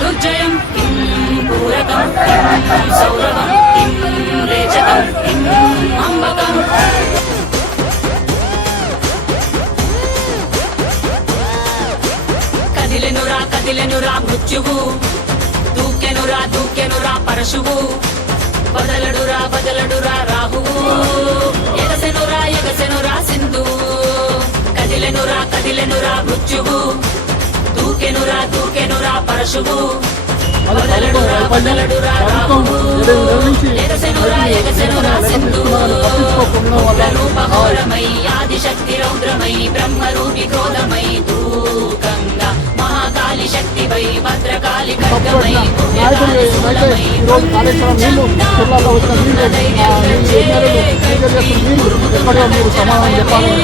దుర్జయం కిం పూరకం కిం సౌరవం కిం రేచకం కిం అంబకం కదిలెనురా మృత్యువు దూకెనురా పరశువు బదలడురా రాహువు ఎగసెనురా సింధువు కదిలెనురా మృత్యువు దూకెనురా పరశువు బదలడురా రాహువు ఎగసెనురా సింధువు రూపఘోరమై ఆదిశక్తి రౌద్రమై బ్రహ్మరూపి క్రోధమై దూకంగా మహాకాళి శక్తివై భద్రకాళి ఖడ్గమై సమాధానం చెప్పాలని